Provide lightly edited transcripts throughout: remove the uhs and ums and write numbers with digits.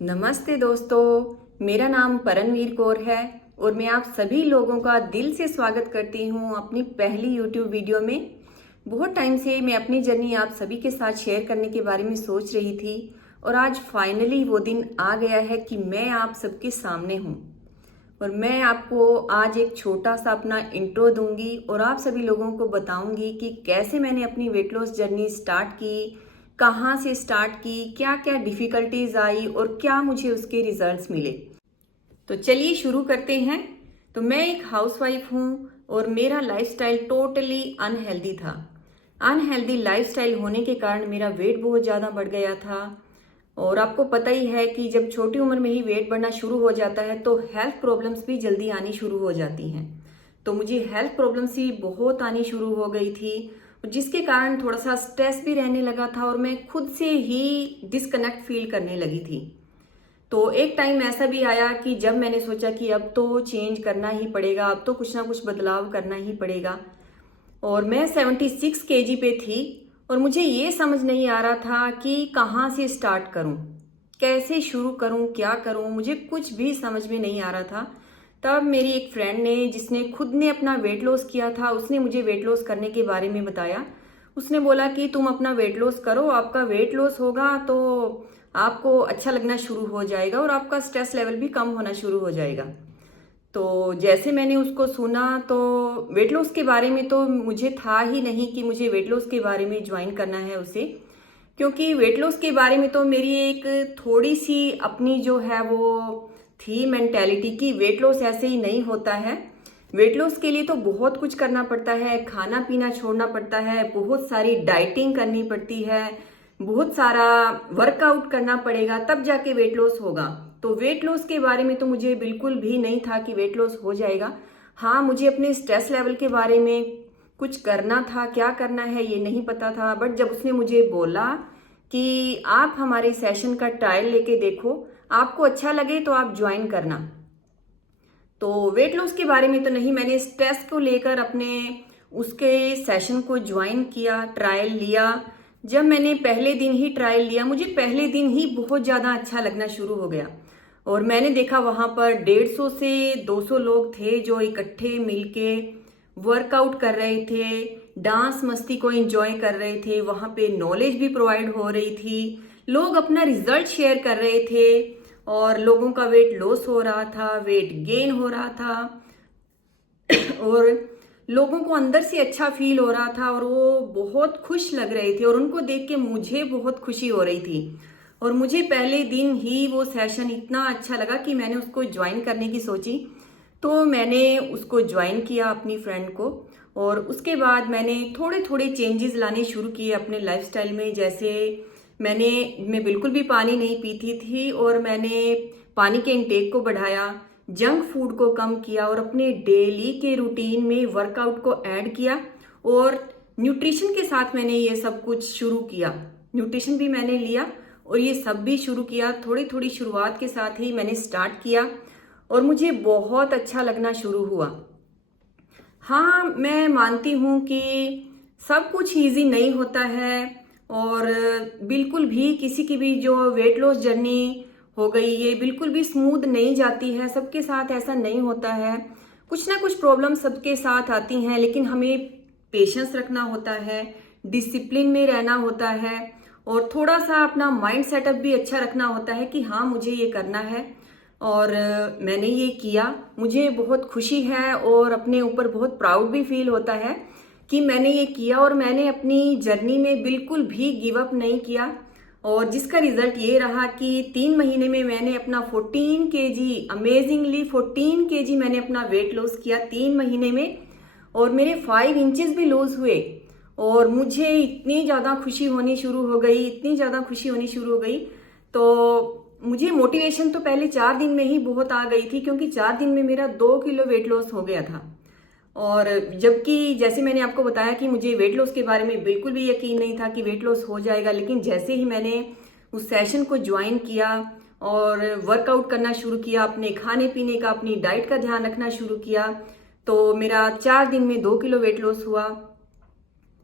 नमस्ते दोस्तों, मेरा नाम परमवीर कौर है और मैं आप सभी लोगों का दिल से स्वागत करती हूँ अपनी पहली YouTube वीडियो में। बहुत टाइम से मैं अपनी जर्नी आप सभी के साथ शेयर करने के बारे में सोच रही थी और आज फाइनली वो दिन आ गया है कि मैं आप सबके सामने हूँ। और मैं आपको आज एक छोटा सा अपना इंट्रो दूंगी और आप सभी लोगों को बताऊंगी कि कैसे मैंने अपनी वेट लॉस जर्नी स्टार्ट की, कहाँ से स्टार्ट की, क्या क्या डिफ़िकल्टीज आई और क्या मुझे उसके रिजल्ट्स मिले। तो चलिए शुरू करते हैं। तो मैं एक हाउसवाइफ हूँ और मेरा लाइफस्टाइल टोटली अनहेल्दी था। अनहेल्दी लाइफस्टाइल होने के कारण मेरा वेट बहुत ज़्यादा बढ़ गया था। और आपको पता ही है कि जब छोटी उम्र में ही वेट बढ़ना शुरू हो जाता है तो हेल्थ प्रॉब्लम्स भी जल्दी आनी शुरू हो जाती हैं। तो मुझे हेल्थ प्रॉब्लम्स भी बहुत आनी शुरू हो गई थी, जिसके कारण थोड़ा सा स्ट्रेस भी रहने लगा था और मैं खुद से ही डिस्कनेक्ट फील करने लगी थी। तो एक टाइम ऐसा भी आया कि जब मैंने सोचा कि अब तो चेंज करना ही पड़ेगा, अब तो कुछ ना कुछ बदलाव करना ही पड़ेगा। और मैं 76 केजी पे थी और मुझे ये समझ नहीं आ रहा था कि कहाँ से स्टार्ट करूँ, कैसे शुरू करूँ, क्या करूँ, मुझे कुछ भी समझ में नहीं आ रहा था। तब मेरी एक फ्रेंड ने, जिसने खुद ने अपना वेट लॉस किया था, उसने मुझे वेट लॉस करने के बारे में बताया। उसने बोला कि तुम अपना वेट लॉस करो, आपका वेट लॉस होगा तो आपको अच्छा लगना शुरू हो जाएगा और आपका स्ट्रेस लेवल भी कम होना शुरू हो जाएगा। तो जैसे मैंने उसको सुना तो वेट लॉस के बारे में तो मुझे था ही नहीं कि मुझे वेट लॉस के बारे में ज्वाइन करना है उसे, क्योंकि वेट लॉस के बारे में तो मेरी एक थोड़ी सी अपनी जो है वो थी मेंटेलिटी की वेट लॉस ऐसे ही नहीं होता है। वेट लॉस के लिए तो बहुत कुछ करना पड़ता है, खाना पीना छोड़ना पड़ता है, बहुत सारी डाइटिंग करनी पड़ती है, बहुत सारा वर्कआउट करना पड़ेगा, तब जाके वेट लॉस होगा। तो वेट लॉस के बारे में तो मुझे बिल्कुल भी नहीं था कि वेट लॉस हो जाएगा। हाँ, मुझे अपने स्ट्रेस लेवल के बारे में कुछ करना था, क्या करना है ये नहीं पता था। बट जब उसने मुझे बोला कि आप हमारे सेशन का ट्रायल लेके देखो, आपको अच्छा लगे तो आप ज्वाइन करना। तो वेट लॉस के बारे में तो नहीं, मैंने स्ट्रेस को लेकर अपने उसके सेशन को ज्वाइन किया, ट्रायल लिया। जब मैंने पहले दिन ही ट्रायल लिया, मुझे पहले दिन ही बहुत ज़्यादा अच्छा लगना शुरू हो गया। और मैंने देखा वहाँ पर 150 से 200 लोग थे जो इकट्ठे मिलके वर्कआउट कर रहे थे, डांस मस्ती को एंजॉय कर रहे थे, वहाँ पे नॉलेज भी प्रोवाइड हो रही थी, लोग अपना रिजल्ट शेयर कर रहे थे और लोगों का वेट लॉस हो रहा था, वेट गेन हो रहा था और लोगों को अंदर से अच्छा फील हो रहा था और वो बहुत खुश लग रहे थे और उनको देख के मुझे बहुत खुशी हो रही थी। और मुझे पहले दिन ही वो सेशन इतना अच्छा लगा कि मैंने उसको ज्वाइन करने की सोची। तो मैंने उसको ज्वाइन किया अपनी फ्रेंड को और उसके बाद मैंने थोड़े थोड़े चेंजेस लाने शुरू किए अपने लाइफस्टाइल में। जैसे मैं बिल्कुल भी पानी नहीं पीती थी और मैंने पानी के इंटेक को बढ़ाया, जंक फूड को कम किया और अपने डेली के रूटीन में वर्कआउट को ऐड किया और न्यूट्रिशन के साथ मैंने ये सब कुछ शुरू किया। न्यूट्रिशन भी मैंने लिया और ये सब भी शुरू किया। थोड़ी थोड़ी शुरुआत के साथ ही मैंने स्टार्ट किया और मुझे बहुत अच्छा लगना शुरू हुआ। हाँ, मैं मानती हूँ कि सब कुछ इजी नहीं होता है और बिल्कुल भी किसी की भी जो वेट लॉस जर्नी हो गई ये बिल्कुल भी स्मूथ नहीं जाती है। सबके साथ ऐसा नहीं होता है, कुछ ना कुछ प्रॉब्लम सबके साथ आती हैं, लेकिन हमें पेशेंस रखना होता है, डिसिप्लिन में रहना होता है और थोड़ा सा अपना माइंड सेटअप भी अच्छा रखना होता है कि हाँ मुझे ये करना है। और मैंने ये किया, मुझे बहुत खुशी है और अपने ऊपर बहुत प्राउड भी फील होता है कि मैंने ये किया और मैंने अपनी जर्नी में बिल्कुल भी गिव अप नहीं किया। और जिसका रिजल्ट ये रहा कि 3 महीने में मैंने अपना 14 केजी, अमेजिंगली 14 केजी मैंने अपना वेट लॉस किया 3 महीने में और मेरे 5 इंचेस भी लॉस हुए। और मुझे इतनी ज़्यादा खुशी होनी शुरू हो गई, इतनी ज़्यादा खुशी होनी शुरू हो गई। तो मुझे मोटिवेशन तो पहले 4 दिन में ही बहुत आ गई थी, क्योंकि 4 दिन में मेरा 2 किलो वेट लॉस हो गया था। और जबकि जैसे मैंने आपको बताया कि मुझे वेट लॉस के बारे में बिल्कुल भी यकीन नहीं था कि वेट लॉस हो जाएगा, लेकिन जैसे ही मैंने उस सेशन को ज्वाइन किया और वर्कआउट करना शुरू किया, अपने खाने पीने का, अपनी डाइट का ध्यान रखना शुरू किया, तो मेरा 4 दिन में 2 किलो वेट लॉस हुआ।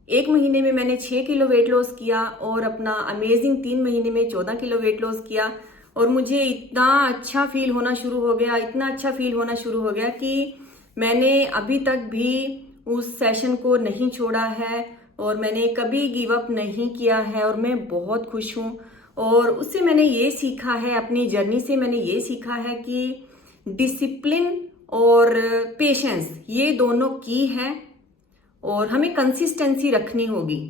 1 महीने में मैंने 6 किलो वेट लॉस किया और अपना अमेजिंग 3 महीने में 14 किलो वेट लॉस किया। और मुझे इतना अच्छा फील होना शुरू हो गया, इतना अच्छा फील होना शुरू हो गया कि मैंने अभी तक भी उस सेशन को नहीं छोड़ा है और मैंने कभी गिव अप नहीं किया है और मैं बहुत खुश हूँ। और उससे मैंने ये सीखा है, अपनी जर्नी से मैंने ये सीखा है कि डिसिप्लिन और पेशेंस ये दोनों की है और हमें कंसिस्टेंसी रखनी होगी।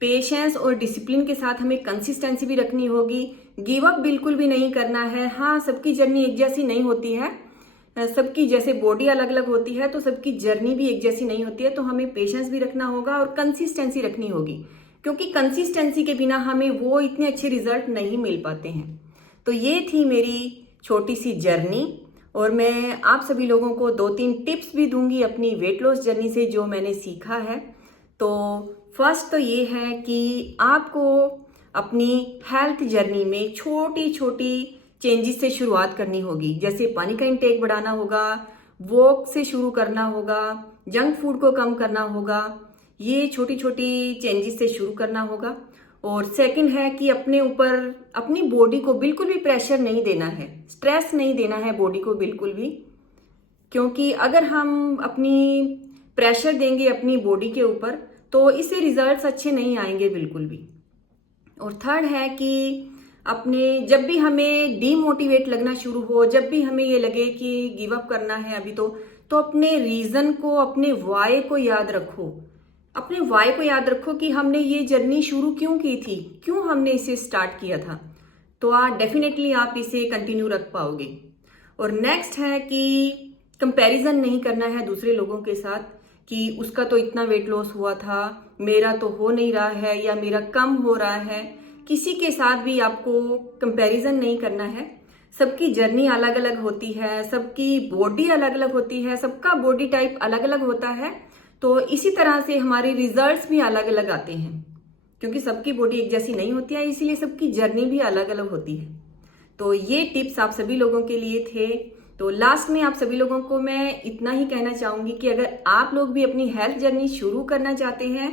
पेशेंस और डिसिप्लिन के साथ हमें कंसिस्टेंसी भी रखनी होगी, गिव अप बिल्कुल भी नहीं करना है। हाँ, सबकी जर्नी एक जैसी नहीं होती है, सबकी जैसे बॉडी अलग अलग होती है तो सबकी जर्नी भी एक जैसी नहीं होती है, तो हमें पेशेंस भी रखना होगा और कंसिस्टेंसी रखनी होगी, क्योंकि कंसिस्टेंसी के बिना हमें वो इतने अच्छे रिजल्ट नहीं मिल पाते हैं। तो ये थी मेरी छोटी सी जर्नी और मैं आप सभी लोगों को 2-3 टिप्स भी दूंगी अपनी वेट लॉस जर्नी से जो मैंने सीखा है। तो फर्स्ट तो ये है कि आपको अपनी हेल्थ जर्नी में छोटी छोटी चेंजेस से शुरुआत करनी होगी। जैसे पानी का इंटेक बढ़ाना होगा, वॉक से शुरू करना होगा, जंक फूड को कम करना होगा, ये छोटी छोटी चेंजेस से शुरू करना होगा। और सेकंड है कि अपने ऊपर, अपनी बॉडी को बिल्कुल भी प्रेशर नहीं देना है, स्ट्रेस नहीं देना है बॉडी को बिल्कुल भी, क्योंकि अगर हम अपनी प्रेशर देंगे अपनी बॉडी के ऊपर तो इससे रिजल्ट्स अच्छे नहीं आएंगे बिल्कुल भी। और थर्ड है कि अपने जब भी हमें डीमोटिवेट लगना शुरू हो, जब भी हमें ये लगे कि गिव अप करना है अभी तो अपने रीजन को, अपने वाई को याद रखो। अपने वाई को याद रखो कि हमने ये जर्नी शुरू क्यों की थी, क्यों हमने इसे स्टार्ट किया था, तो डेफिनेटली आप इसे कंटिन्यू रख पाओगे। और नेक्स्ट है कि कंपैरिजन नहीं करना है दूसरे लोगों के साथ कि उसका तो इतना वेट लॉस हुआ था, मेरा तो हो नहीं रहा है या मेरा कम हो रहा है। किसी के साथ भी आपको कंपैरिजन नहीं करना है। सबकी जर्नी अलग अलग होती है, सबकी बॉडी अलग अलग होती है, सबका बॉडी टाइप अलग अलग होता है, तो इसी तरह से हमारे रिजल्ट्स भी अलग अलग आते हैं, क्योंकि सबकी बॉडी एक जैसी नहीं होती है, इसीलिए सबकी जर्नी भी अलग अलग होती है। तो ये टिप्स आप सभी लोगों के लिए थे। तो लास्ट में आप सभी लोगों को मैं इतना ही कहना चाहूंगी कि अगर आप लोग भी अपनी हेल्थ जर्नी शुरू करना चाहते हैं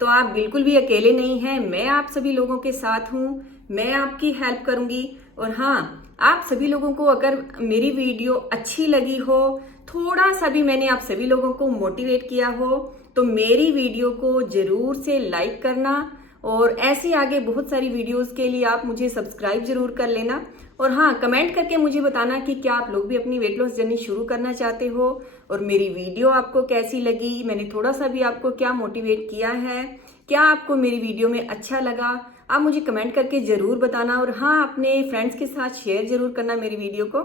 तो आप बिल्कुल भी अकेले नहीं हैं, मैं आप सभी लोगों के साथ हूं, मैं आपकी हेल्प करूंगी। और हाँ, आप सभी लोगों को अगर मेरी वीडियो अच्छी लगी हो, थोड़ा सा भी मैंने आप सभी लोगों को मोटिवेट किया हो, तो मेरी वीडियो को जरूर से लाइक करना और ऐसी आगे बहुत सारी वीडियोस के लिए आप मुझे सब्सक्राइब जरूर कर लेना। और हाँ, कमेंट करके मुझे बताना कि क्या आप लोग भी अपनी वेट लॉस जर्नी शुरू करना चाहते हो और मेरी वीडियो आपको कैसी लगी, मैंने थोड़ा सा भी आपको क्या मोटिवेट किया है, क्या आपको मेरी वीडियो में अच्छा लगा, आप मुझे कमेंट करके जरूर बताना। और हाँ, अपने फ्रेंड्स के साथ शेयर जरूर करना मेरी वीडियो को।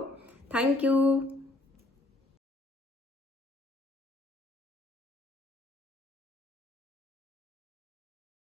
Thank you.